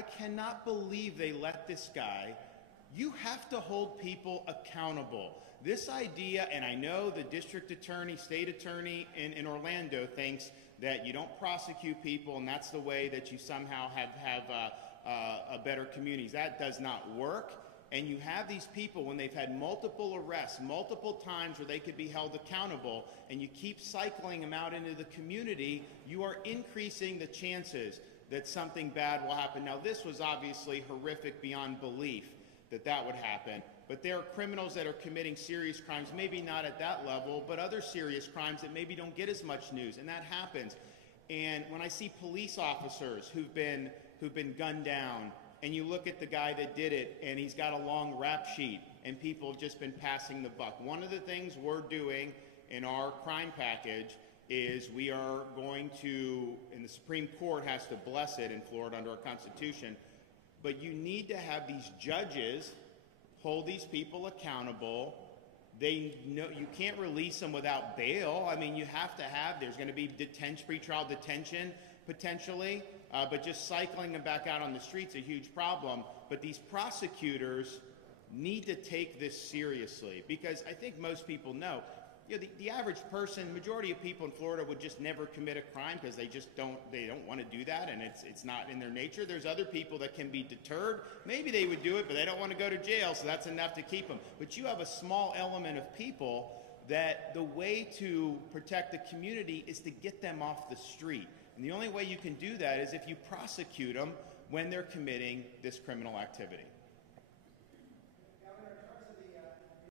I cannot believe they let this guy. You have to hold people accountable. This idea, and I know the district attorney, state attorney in Orlando thinks that you don't prosecute people and that's the way that you somehow have a better communities. That does not work. And you have these people, when they've had multiple arrests, multiple times where they could be held accountable, and you keep cycling them out into the community, you are increasing the chances that something bad will happen. Now, this was obviously horrific beyond belief that would happen, but there are criminals that are committing serious crimes, maybe not at that level, but other serious crimes that maybe don't get as much news, and that happens. And when I see police officers who've been gunned down, and you look at the guy that did it, and he's got a long rap sheet, and people have just been passing the buck. One of the things we're doing in our crime package is we are going to, and the Supreme Court has to bless it in Florida under our Constitution, but you need to have these judges hold these people accountable. They know you can't release them without bail. I mean, you have to have, there's going to be pretrial detention potentially. But just cycling them back out on the streets is a huge problem. But these prosecutors need to take this seriously, because I think most people know, the average person, majority of people in Florida would just never commit a crime because they don't want to do that, and it's not in their nature. There's other people that can be deterred. Maybe they would do it, but they don't want to go to jail, so that's enough to keep them. But you have a small element of people that the way to protect the community is to get them off the street. And the only way you can do that is if you prosecute them when they're committing this criminal activity.